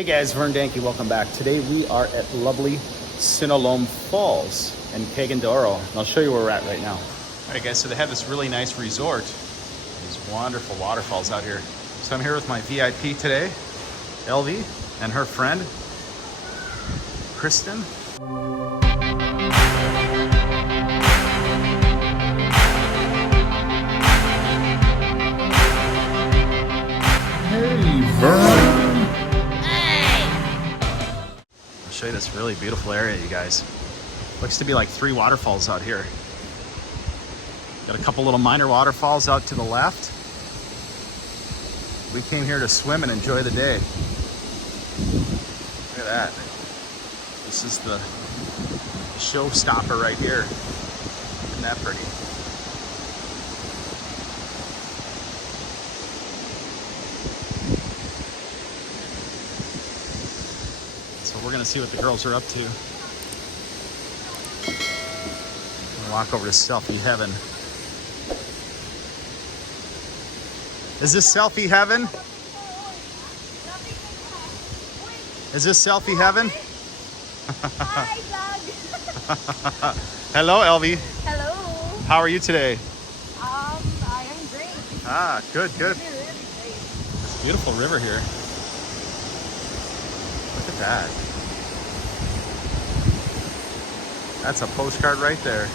Hey guys, Vern, welcome back. Today we are at lovely Sinulom Falls in Cagandoro, and I'll show you where we're at right now. All right guys, so they have this really nice resort. These wonderful waterfalls out here. So I'm here with my VIP today, Elvie, and her friend, Kristen. Hey, Vern. Show you this really beautiful area, you guys. Looks to be like 3 waterfalls out here. Got a couple little minor waterfalls out to the left. We came here to swim and enjoy the day. Look at that. This is the showstopper right here. Isn't that pretty? So we're gonna see what the girls are up to. We'll walk over to selfie heaven. Is this selfie heaven? Is this selfie heaven? Hi, vlog. Hello, Elvie. Hello. How are you today? I am great. Ah, good, good. Really great. It's a beautiful river here. Look at that. That's a postcard right there.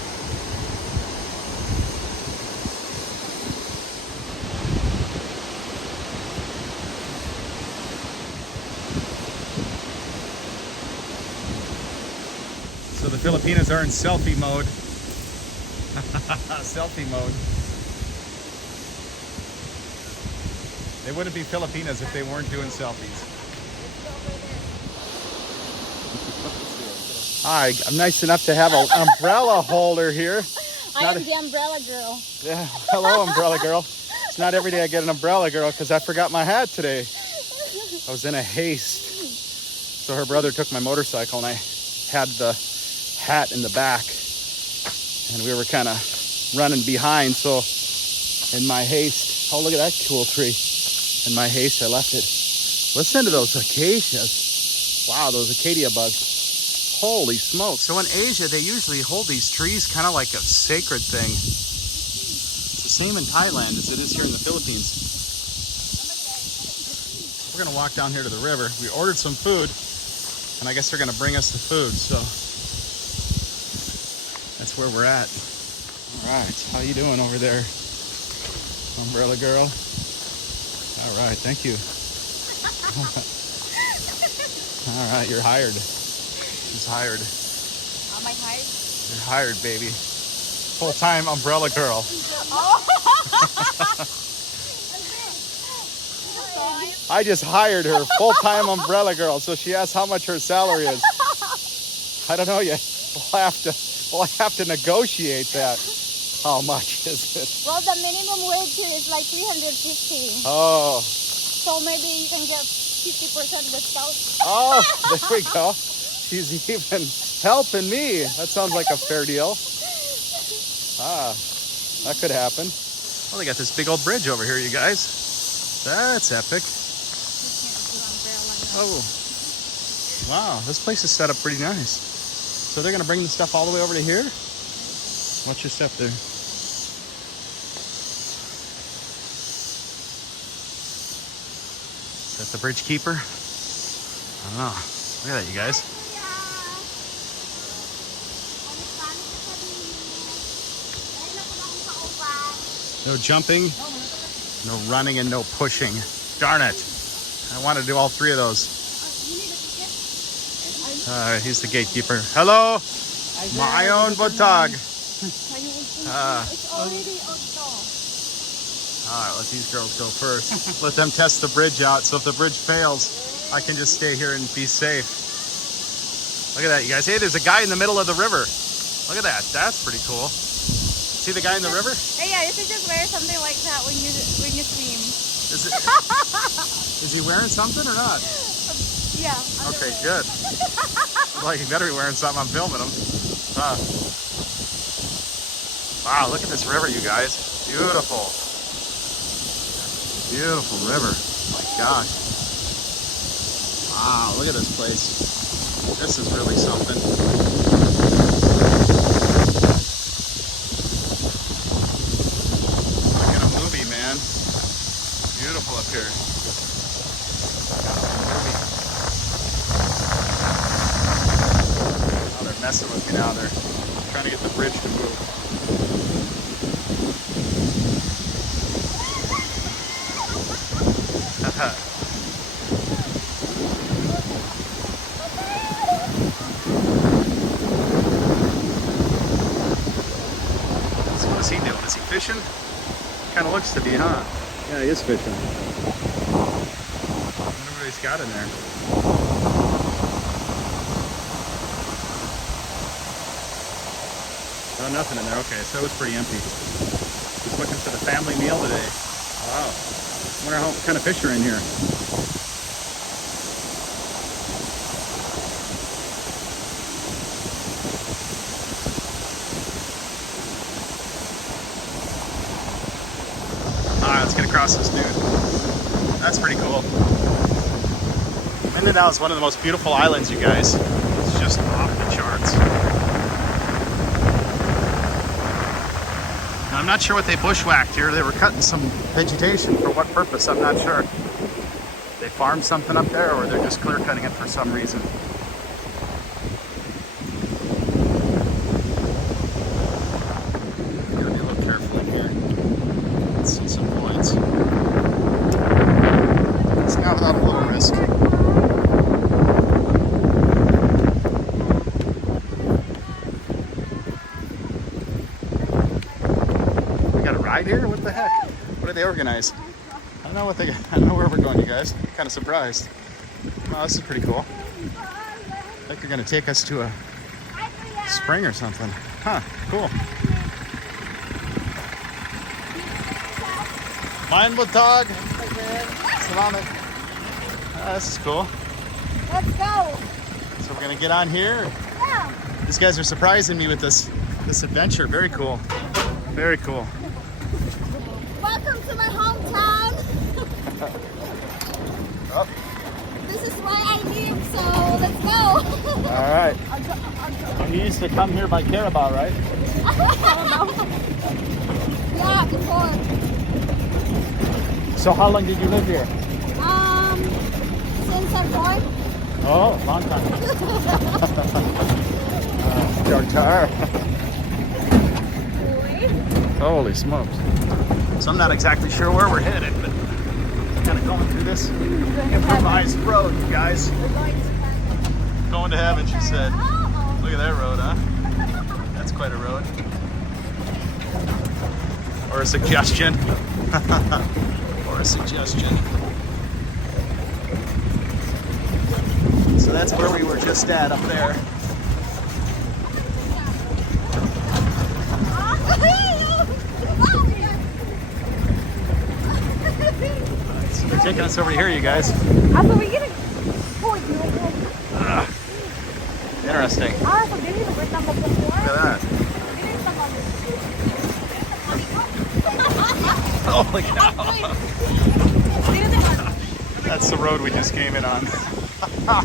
So the Filipinos are in selfie mode. Selfie mode. They wouldn't be Filipinas if they weren't doing selfies. Hi, I'm nice enough to have an umbrella holder here. I am the umbrella girl. Yeah, hello, umbrella girl. It's not every day I get an umbrella girl because I forgot my hat today. I was in a haste. So her brother took my motorcycle and I had the hat in the back. And we were kind of running behind. So in my haste, oh, look at that cool tree. In my haste, I left it. Listen to those acacias. Wow, those acacia bugs. Holy smoke. So in Asia, they usually hold these trees kind of like a sacred thing. It's the same in Thailand as it is here in the Philippines. We're going to walk down here to the river. We ordered some food, and I guess they're going to bring us the food. So that's where we're at. All right. How you doing over there, umbrella girl? All right. Thank you. All right. You're hired. She's hired. Am I hired? You're hired, baby. Full-time umbrella girl. Oh. I just hired her, full-time umbrella girl. So she asked how much her salary is. I don't know yet. We'll have to negotiate that. How much is it? Well, the minimum wage here is like 350. Oh. So maybe you can get 50% discount. Oh, there we go. She's even helping me. That sounds like a fair deal. Ah, that could happen. Well, they got this big old bridge over here, you guys. That's epic. Oh, wow. This place is set up pretty nice. So they're going to bring the stuff all the way over to here? Watch your step there. Is that the bridge keeper? I don't know. Look at that, you guys. No jumping, no running, and no pushing. Darn it. I want to do all 3 of those. He's the gatekeeper. Hello. Maayon Botag. All right, let these girls go first. Let them test the bridge out. So if the bridge fails, I can just stay here and be safe. Look at that, you guys. Hey, there's a guy in the middle of the river. Look at that. That's pretty cool. See the guy in the river? Hey, yeah, you should just wear something like that when you swim. Is he wearing something or not? Yeah. Okay, good. Well, he better be wearing something. I'm filming him. Wow, look at this river, you guys. Beautiful. Beautiful river. Oh my gosh. Wow. look at this place. This is really something. Like in a movie, man. Beautiful up here. Oh, they're messing with me now. They're trying to get the bridge to move. So what's he doing? Is he fishing? Kind of looks to be, huh? Yeah, he is fishing. I wonder what he's got in there. Oh, nothing in there. Okay, so it was pretty empty. He's looking for the family meal today. Wow. I wonder what kind of fish are in here. Alright, let's get across this dude. That's pretty cool. Mindanao is one of the most beautiful islands, you guys. It's just off the charts. Now, I'm not sure what they bushwhacked here. They were cutting some vegetation. For what purpose, I'm not sure. They farmed something up there, or they're just clear cutting it for some reason. Gotta be a little careful in here. Let's see some points. It's not without a little risk. We got a ride here? What the heck? What did they organize? I don't know where we're going, you guys. I'm kind of surprised. Oh, this is pretty cool. I think they're gonna take us to a spring or something. Huh, cool. Mine will dog. Salamat. This is cool. Let's go. So we're gonna get on here. Yeah. These guys are surprising me with this adventure. Very cool. Very cool. Welcome to my hometown. Oh, This is where I live, so let's go. all right. You used to come here by Carabao, right? Yeah, before. So how long did you live here? Since I'm born. Oh, long time. Jar. Holy smokes. So I'm not exactly sure where we're headed, but kind of going through this improvised road, you guys. We're going to heaven. Going to heaven, she said. Oh. Look at that road, huh? That's quite a road. Or a suggestion. Or a suggestion. So that's where we were just at, up there. So they're taking us over here, you guys. After we get it. Interesting. So dili na birth number Look at that. Holy cow. That's the road we just came in on. All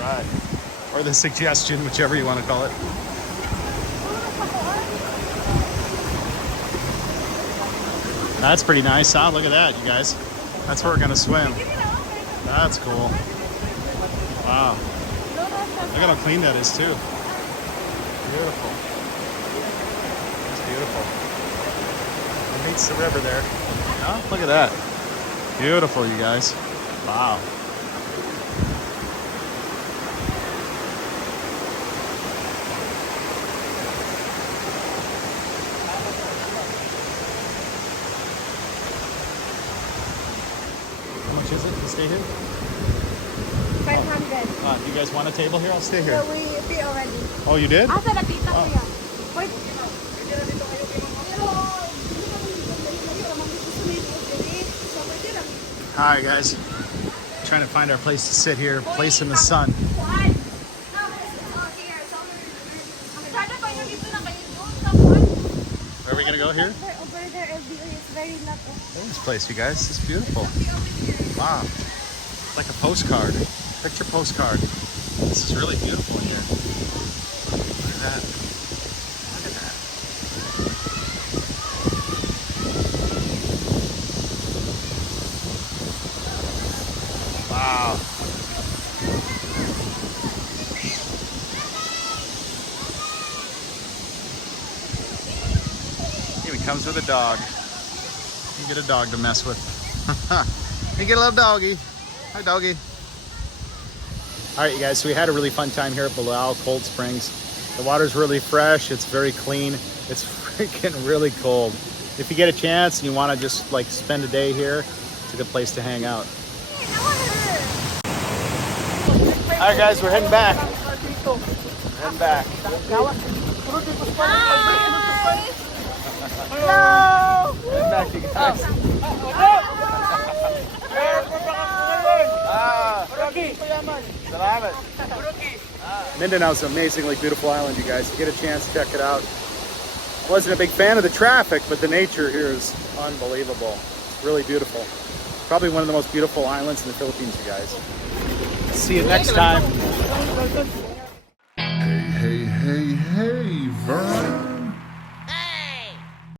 right. Or the suggestion, whichever you want to call it. That's pretty nice, huh? Look at that, you guys. That's where we're going to swim. That's cool. Wow. Look at how clean that is, too. Beautiful. It's beautiful. It meets the river there. Oh, look at that. Beautiful, you guys. Wow. How much is it to stay here? 500. You guys want a table here? I'll stay here. So we pay already. Oh, you did? Asa na tita ko yan? Wait. All right, guys. Trying to find our place to sit here, place in the sun. Where are we gonna go here? Over there, LBO is very lucky. Look at this place, you guys. It's beautiful. Wow. It's like a postcard, picture postcard. This is really beautiful here. Look at that. Look at that. Wow. He comes with a dog. You get a dog to mess with. You get a little doggy. Hi, doggy. All right, you guys, so we had a really fun time here at Bolao Cold Springs. The water's really fresh. It's very clean. It's freaking really cold. If you get a chance and you want to just like spend a day here, it's a good place to hang out. All right, guys, we're heading back. We're heading back. Hello! Heading back, you guys. Mindanao's an amazingly beautiful island, you guys. If you get a chance, check it out. Wasn't a big fan of the traffic, but the nature here is unbelievable. It's really beautiful. Probably one of the most beautiful islands in the Philippines, you guys. See you next time.